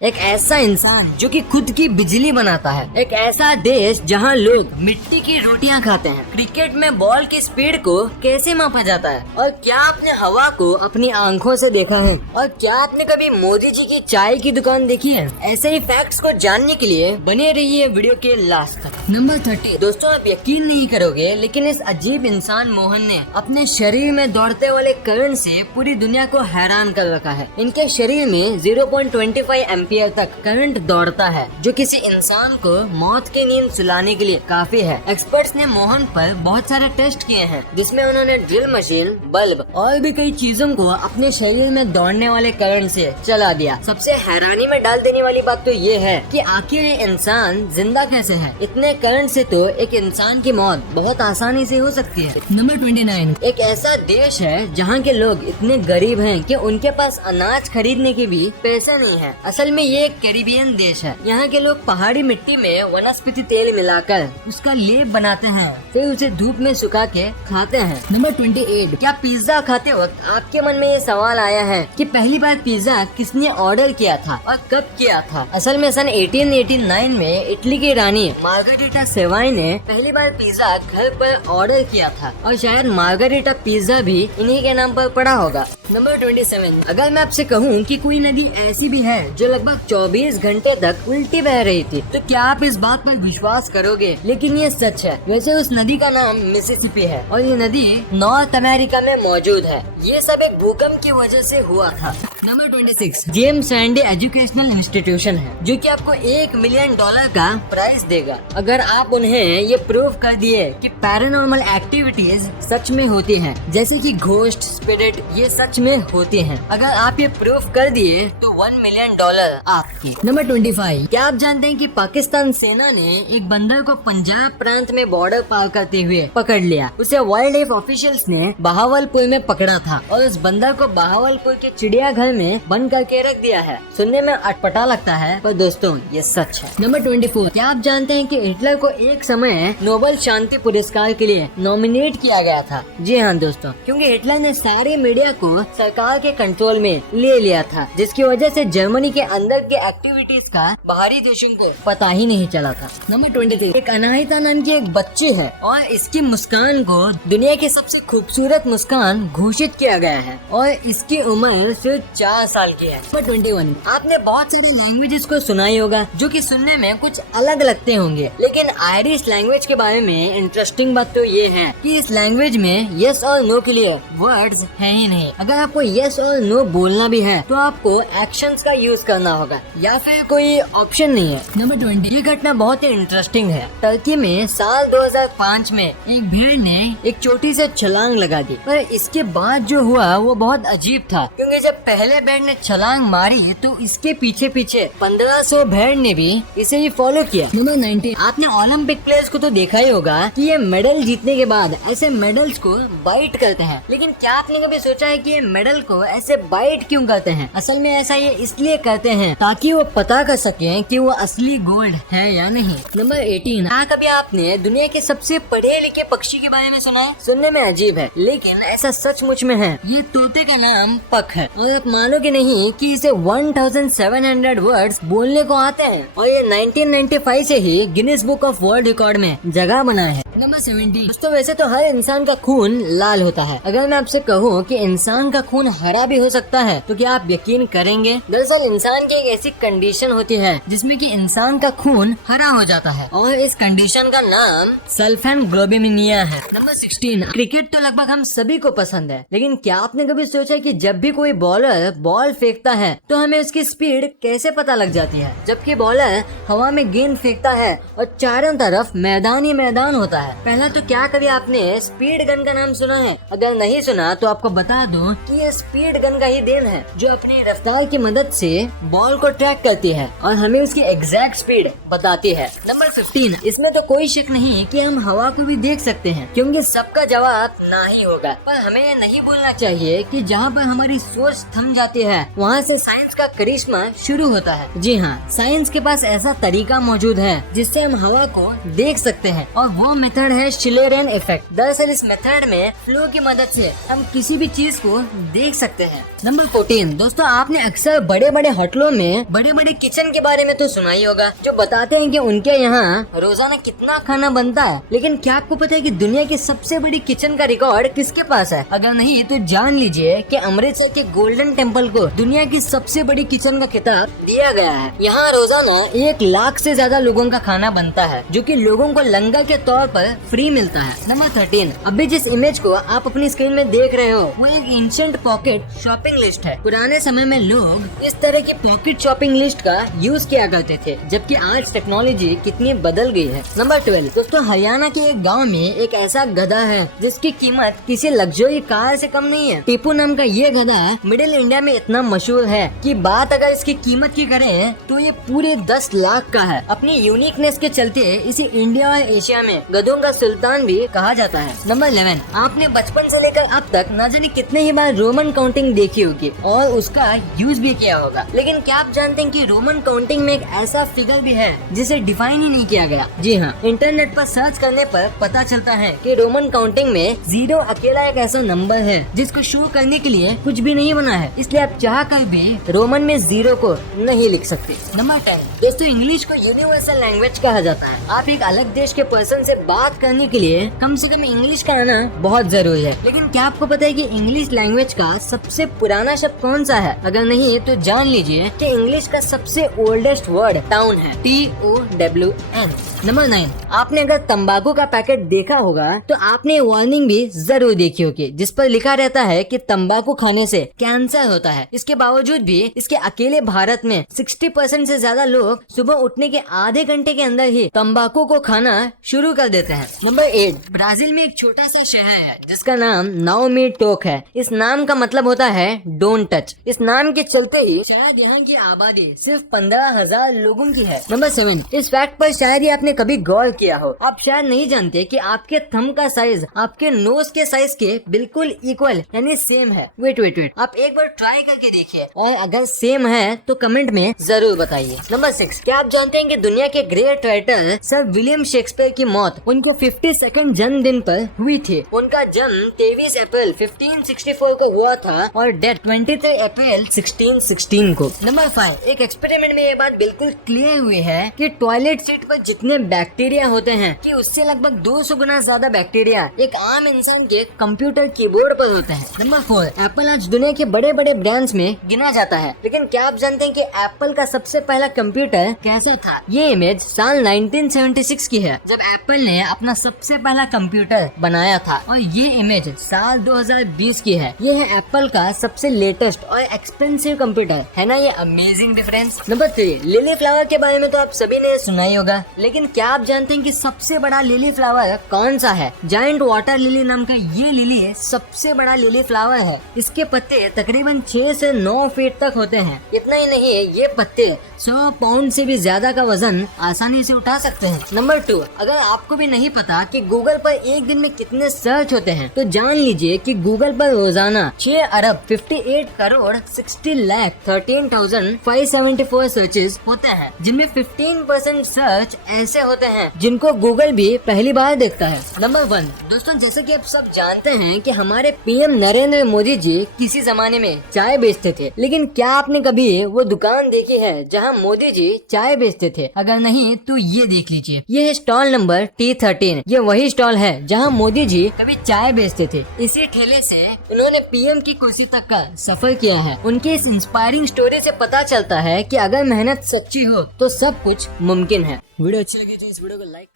एक ऐसा इंसान जो कि खुद की बिजली बनाता है। एक ऐसा देश जहां लोग मिट्टी की रोटियां खाते हैं। क्रिकेट में बॉल की स्पीड को कैसे मापा जाता है? और क्या आपने हवा को अपनी आंखों से देखा है? और क्या आपने कभी मोदी जी की चाय की दुकान देखी है? ऐसे ही फैक्ट्स को जानने के लिए बने रहिए वीडियो के लास्ट तक। नंबर 30। दोस्तों, आप यकीन नहीं करोगे, लेकिन इस अजीब इंसान मोहन ने अपने शरीर में दौड़ते वाले करंट से पूरी दुनिया को हैरान कर रखा है। इनके शरीर में 0.25 एम्पियर तक करंट दौड़ता है, जो किसी इंसान को मौत की नींद सुलाने के लिए काफी है। एक्सपर्ट्स ने मोहन पर बहुत सारे टेस्ट किए हैं, जिसमें उन्होंने ड्रिल मशीन, बल्ब और भी कई चीजों को अपने शरीर में दौड़ने वाले करंट से चला दिया। सबसे हैरानी में डाल देने वाली बात तो ये है कि आखिर ये इंसान जिंदा कैसे है? इतने करंट से तो एक इंसान की मौत बहुत आसानी से हो सकती है। नंबर 29। एक ऐसा देश है जहाँ के लोग इतने गरीब हैं कि उनके पास अनाज खरीदने की भी पैसा नहीं है। असल में ये एक कैरिबियन देश है। यहाँ के लोग पहाड़ी मिट्टी में वनस्पति तेल मिलाकर उसका लेप बनाते हैं, फिर उसे धूप में सुखा के खाते हैं। नंबर 28। क्या पिज्जा खाते वक्त आपके मन में ये सवाल आया है कि पहली बार पिज्जा किसने ऑर्डर किया था और कब किया था? असल में सन 1889 में इटली की रानी मार्गरेटा सेवाई ने पहली बार पिज्जा घर पर ऑर्डर किया था, और शायद मार्गरेटा पिज्जा भी इन्हीं के नाम पर पड़ा होगा। नंबर 27। अगर मैं आपसे कहूँ कि कोई नदी ऐसी भी है जो लगभग 24 घंटे तक उल्टी बह रही थी, तो क्या आप इस बात पर विश्वास करोगे? लेकिन ये सच है। वैसे उस नदी का नाम मिसिसिपी है, और ये नदी नॉर्थ अमेरिका में मौजूद है। ये सब एक भूकंप की वजह से हुआ था। Number 26। James Randy educational institution है, जो कि आपको $1 मिलियन का प्राइज देगा अगर आप उन्हें ये प्रूव कर दिए कि पैरानॉर्मल एक्टिविटीज सच में होती हैं, जैसे कि घोस्ट, स्पिरिट, ये सच में होती हैं। अगर आप ये प्रूव कर दिए तो $1 मिलियन आपके। नंबर 25। क्या आप जानते हैं कि पाकिस्तान सेना ने एक बंदर को पंजाब प्रांत में बॉर्डर पार करते हुए पकड़ लिया? उसे वाइल्ड लाइफ ऑफिशियल्स ने बहावलपुर में पकड़ा था, और उस बंदर को बहावलपुर के चिड़ियाघर में बंद करके रख दिया है। सुनने में अटपटा लगता है, पर दोस्तों ये सच है। नंबर 24। क्या आप जानते हैं कि हिटलर को एक समय नोबेल शांति पुरस्कार के लिए नॉमिनेट किया गया था? जी हाँ दोस्तों, क्योंकि हिटलर ने सारे मीडिया को सरकार के कंट्रोल में ले लिया था, जिसकी वजह से जर्मनी के अंदर के एक्टिविटीज का बाहरी देशों को पता ही नहीं चला था। नंबर 23। एक अनाहिता नाम की एक बच्ची है, और इसकी मुस्कान को दुनिया की सबसे खूबसूरत मुस्कान घोषित किया गया है, और इसकी उम्र सिर्फ 4 साल की है। नंबर 21। आपने बहुत सारे लैंग्वेजेस को सुना ही होगा, जो कि सुनने में कुछ अलग लगते होंगे, लेकिन आयरिश लैंग्वेज के बारे में इंटरेस्टिंग बात तो ये है कि इस लैंग्वेज में यस और नो के लिए वर्ड्स है ही नहीं। अगर आपको यस और नो बोलना भी है तो आपको एक्शंस का यूज करना होगा, या फिर कोई ऑप्शन नहीं है। नंबर 20। ये घटना बहुत ही इंटरेस्टिंग है। टर्की में साल 2005 में एक भेड़ ने एक चोटी से छलांग लगा दी, पर इसके बाद जो हुआ वो बहुत अजीब था, क्योंकि जब पहले भेड़ ने छलांग मारी तो इसके पीछे पीछे 1500 भेड़ ने भी इसे ही फॉलो किया। नंबर 19। आपने ओलंपिक प्लेयर्स को तो देखा ही होगा कि ये मेडल जीतने के बाद ऐसे मेडल्स को बाइट करते हैं, लेकिन क्या आपने कभी सोचा है कि ये मेडल को ऐसे बाइट क्यों करते हैं? असल में ऐसा ये इसलिए करते हैं ताकि वो पता कर सकें कि वो असली गोल्ड है या नहीं। नंबर 18। हाँ, कभी आपने दुनिया के सबसे पढ़े लिखे पक्षी के बारे में सुना है? सुनने में अजीब है, लेकिन ऐसा सचमुच में है। ये तोते का नाम पक है, और आप मानोगे नहीं कि इसे 1700 वर्ड्स बोलने को आते हैं, और ये 1995 से ही Guinness book of world record में जगह बना है। नंबर 17। दोस्तों, वैसे तो हर इंसान का खून लाल होता है। अगर मैं आपसे कहूँ कि इंसान का खून हरा भी हो सकता है, तो क्या आप यकीन करेंगे? दरअसल इंसान की एक ऐसी कंडीशन होती है जिसमें कि इंसान का खून हरा हो जाता है, और इस कंडीशन का नाम सल्फेनग्लोबिनिमिया है। नंबर 16। क्रिकेट तो लगभग हम सभी को पसंद है, लेकिन क्या आपने कभी सोचा कि जब भी कोई बॉलर बॉल फेंकता है तो हमें उसकी स्पीड कैसे पता लग जाती है? जबकि बॉलर हवा में गेंद फेंकता है और चारों तरफ मैदान ही मैदान होता है। पहला तो क्या कभी आपने स्पीड गन का नाम सुना है? अगर नहीं सुना तो आपको बता दूं कि ये स्पीड गन का ही देन है, जो अपनी रफ्तार की मदद से बॉल को ट्रैक करती है और हमें उसकी एग्जैक्ट स्पीड बताती है। नंबर 15। इसमें तो कोई शक नहीं कि हम हवा को भी देख सकते हैं, क्योंकि सबका जवाब ना ही होगा, पर हमें ये नहीं भूलना चाहिए कि जहाँ पर हमारी सोच थम जाती है वहाँ से साइंस का करिश्मा शुरू होता है। जी हाँ, साइंस के पास ऐसा तरीका मौजूद है जिससे हम हवा को देख सकते हैं, और वो मेथड मेथड है शिलेरन इफेक्ट। दरअसल इस मेथड में फ्लो की मदद से हम किसी भी चीज को देख सकते हैं। नंबर 14 दोस्तों, आपने अक्सर बड़े बड़े होटलों में बड़े बड़े किचन के बारे में तो सुना ही होगा, जो बताते हैं कि उनके यहाँ रोजाना कितना खाना बनता है। लेकिन क्या आपको पता है कि दुनिया की सबसे बड़ी किचन का रिकॉर्ड किसके पास है? अगर नहीं तो जान लीजिए कि अमृतसर के गोल्डन टेम्पल को दुनिया की सबसे बड़ी किचन का खिताब दिया गया है। यहाँ रोजाना 1 लाख से ज्यादा लोगों का खाना बनता है, जो कि लोगों को लंगर के तौर पर फ्री मिलता है। नंबर 13, अभी जिस इमेज को आप अपनी स्क्रीन में देख रहे हो वो एक एंशिएंट पॉकेट शॉपिंग लिस्ट है। पुराने समय में लोग इस तरह की पॉकेट शॉपिंग लिस्ट का यूज किया करते थे, जबकि आज टेक्नोलॉजी कितनी बदल गई है। नंबर 12 दोस्तों, हरियाणा के एक गाँव में एक ऐसा गधा है जिसकी कीमत किसी लग्जरी कार से कम नहीं है। टीपू नाम का ये गधा मिडिल इंडिया में इतना मशहूर है कि बात अगर इसकी कीमत की करें तो ये पूरे 10 लाख का है। अपनी यूनिकनेस के चलते इसे इंडिया और एशिया में गधों का सुल्तान भी कहा जाता है। नंबर 11, आपने बचपन से लेकर अब तक न जाने कितने ही बार रोमन काउंटिंग देखी होगी और उसका यूज भी किया होगा। लेकिन क्या आप जानते हैं कि रोमन काउंटिंग में एक ऐसा फिगर भी है जिसे डिफाइन ही नहीं किया गया? जी हाँ, इंटरनेट पर सर्च करने पर पता चलता है कि रोमन काउंटिंग में 0 अकेला एक ऐसा नंबर है जिसको शो करने के लिए कुछ भी नहीं बना है, इसलिए आप चाह कर भी रोमन में 0 को नहीं लिख सकते। नंबर 10 दोस्तों, इंग्लिश को यूनिवर्सल लैंग्वेज कहा जाता है। आप एक अलग देश के पर्सन से बात करने के लिए कम से कम इंग्लिश का आना बहुत जरूरी है। लेकिन क्या आपको पता है कि इंग्लिश लैंग्वेज का सबसे पुराना शब्द कौन सा है? अगर नहीं तो जान लीजिए कि इंग्लिश का सबसे ओल्डेस्ट वर्ड टाउन है, TOWN। नंबर 9, आपने अगर तंबाकू का पैकेट देखा होगा तो आपने वार्निंग भी जरूर देखी होगी, जिस पर लिखा रहता है कि तंबाकू खाने से कैंसर होता है। इसके बावजूद भी इसके अकेले भारत में 60% से ज्यादा लोग सुबह उठने के आधे घंटे के अंदर ही तंबाकू को खाना शुरू कर देते हैं। नंबर 8, ब्राजील में एक छोटा सा शहर है जिसका नाम नाओमी टोक है। इस नाम का मतलब होता है डोंट टच। इस नाम के चलते ही शायद यहाँ की आबादी सिर्फ 15,000 लोगों की है। नंबर 7, इस फैक्ट पर शायद ही आपने कभी गौर किया हो, आप शायद नहीं जानते कि आपके थंब का साइज आपके नोज के साइज के बिल्कुल इक्वल यानी सेम है। वेट, आप एक बार ट्राई करके देखिए और अगर सेम है तो कमेंट में जरूर बताइए। नंबर 6, क्या आप जानते हैं कि दुनिया के great writer sir William Shakespeare की मौत उनके 52nd जन्मदिन पर हुई थी। उनका जन्म 23 अप्रैल 1564 को हुआ था और डेथ 23 अप्रैल 1616 को। नंबर 5, एक एक्सपेरिमेंट में ये बात बिल्कुल क्लियर हुई है कि टॉयलेट सीट पर जितने बैक्टीरिया होते हैं कि उससे लगभग 200 गुना ज्यादा बैक्टीरिया एक आम इंसान के कंप्यूटर कीबोर्ड पर होते हैं। नंबर 4, एप्पल आज दुनिया के बड़े बड़े ब्रांड्स में गिना जाता है। लेकिन क्या आप जानते हैं कि एप्पल का सबसे पहला कंप्यूटर कैसा था? ये इमेज साल 1976 की है, जब एप्पल ने अपना सबसे पहला कंप्यूटर बनाया था, और ये इमेज साल 2020 की है। ये है एप्पल का सबसे लेटेस्ट और एक्सपेंसिव कंप्यूटर, है ना ये amazing difference. Number 3, lily flower के बारे में तो आप सभी ने सुना ही होगा, लेकिन क्या आप जानते हैं कि सबसे बड़ा लिली फ्लावर कौन सा है? जायंट वाटर लिली नाम का ये लिली सबसे बड़ा लिली फ्लावर है। इसके पत्ते तकरीबन 6 से 9 फीट तक होते हैं। इतना ही नहीं, ये पत्ते 100 पाउंड से भी ज्यादा का वजन आसानी से उठा सकते हैं। नंबर 2, अगर आपको भी नहीं पता कि गूगल पर एक दिन में कितने सर्च होते हैं तो जान लीजिए कि गूगल पर रोजाना 6 अरब 58 करोड़ 60 लाख 13,574 सर्चेस होते हैं, जिनमें 15% सर्च ऐसे होते हैं जिनको गूगल भी पहली बार देखता है। नंबर 1 दोस्तों, जैसे कि आप सब जानते हैं कि हमारे पीएम नरेंद्र मोदी जी किसी जमाने में चाय बेचते थे, लेकिन क्या आपने कभी वो दुकान देखी है जहां मोदी जी चाय बेचते थे? अगर नहीं तो ये देख लीजिए, ये है स्टॉल नंबर T13। ये वही स्टॉल है जहां मोदी जी कभी चाय बेचते थे। इसी ठेले से उन्होंने पीएम की कुर्सी तक का सफर किया है। उनके इस इंस्पायरिंग स्टोरी से पता चलता है कि अगर मेहनत सच्ची हो तो सब कुछ मुमकिन है। वीडियो अच्छी लगी तो इस वीडियो को लाइक